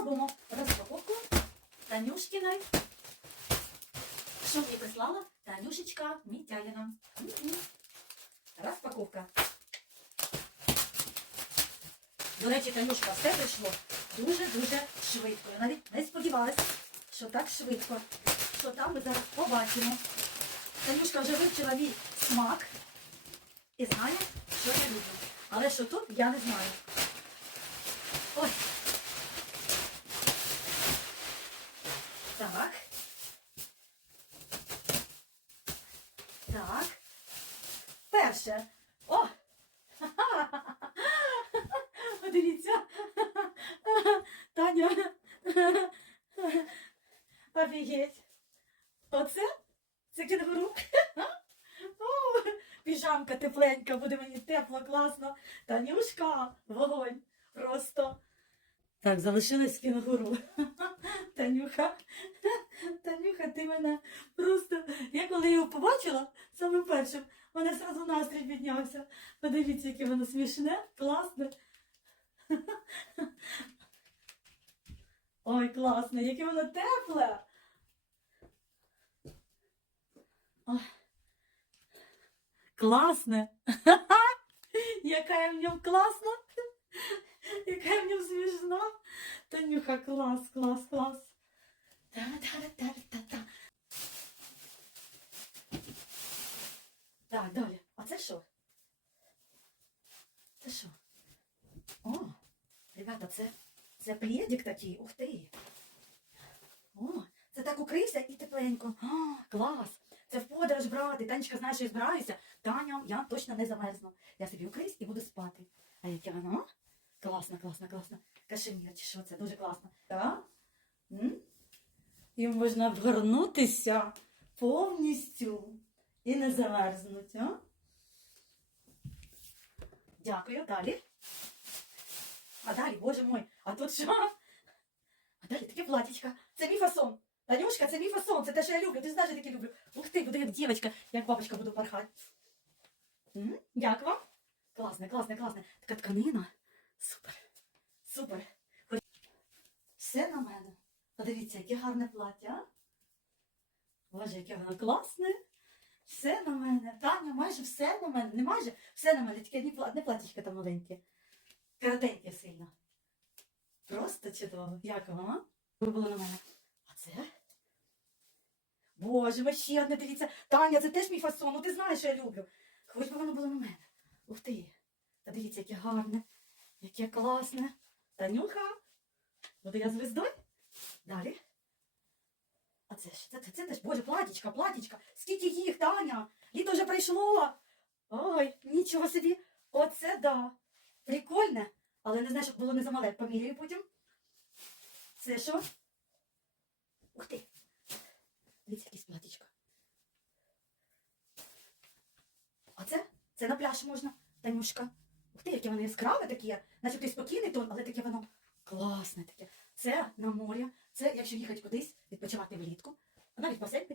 робимо розпаковку Танюшкіної. Що мені прислала Танюшечка Мітяїна. М-м. Розпаковка. До речі, Танюшка, все прийшло дуже-дуже швидко. Я навіть не сподівалася, що так швидко. Що там ми зараз побачимо. Танюшка вже вивчила мій смак і знає, що я люблю. Але що тут, я не знаю. Ой. Так. Так. Перше. О! Подивіться. Таня. Офігеть. Оце? Це кінгуру. Піжамка тепленька, буде мені тепло, класно. Танюшка, вогонь. Просто. Так, залишилась кінгуру. Танюха. Танюха, ти мене просто. Я коли його побачила самим першим, у мене зразу настрій піднявся. Подивіться, яке воно смішне, класне. Ой, класне, яке воно тепле. Класне. Яка я в ньому класна. Яка я в ньому смішна. Танюха, клас, клас, клас. Та-та-та-та-та. Так, далі. А це що? Це що? О, ребята, це, це плєдик такий. Ух ти. О, це так укрився і тепленько. О, клас. Це в подорож брати. Танечка знає, що я збираюся. Таня, я точно не замерзну. Я собі укриюсь і буду спати. А яке воно? Класно, класно, класно. Кашемір, чи що це? Дуже класно. Так? М? І можна вгорнутися повністю і не замерзнуть, а? Дякую, далі. А далі, боже мой, а тут що? А далі таке платічка. Це мій фасон. Танюшка, це мій фасон, це те, що я люблю. Ти знаєш, я таке люблю. Ух ти, буду як дівчинка, як бабочка буду порхати. Дякую вам. Класне, класне, класне. Така тканина. Супер. Супер. Хоч- Все на мене. Подивіться, яке гарне плаття. Боже, яке воно класне. Все на мене. Таня, майже все на мене. Не майже, все на мене. Тільки одні пла- одне платічко там маленьке. Коротеньке сильно. Просто чудово. Як вам? Ви було на мене. А це? Боже, ви ще одне дивіться. Таня, це теж мій фасон. Ну ти знаєш, що я люблю. Хоч би воно було на мене. Ух ти. Та дивіться, яке гарне, яке класне. Танюха. Буду я звездою? Далі. А це ж, це, це, це теж, боже, платічка, платічка. Скільки їх, Таня? Літо вже прийшло. Ой, нічого собі. Оце да. Прикольне. Але не знаю, щоб було не замале. Поміряю потім. Це що? Ух ти. Дивіться, якесь платічко. А це? Це на пляж можна, Танюшка. Ух ти, яке воно яскраве таке, начебто й спокійний тон, але таке воно класне таке. Це на морі, це якщо їхати кудись, відпочивати влітку, навіть басейн.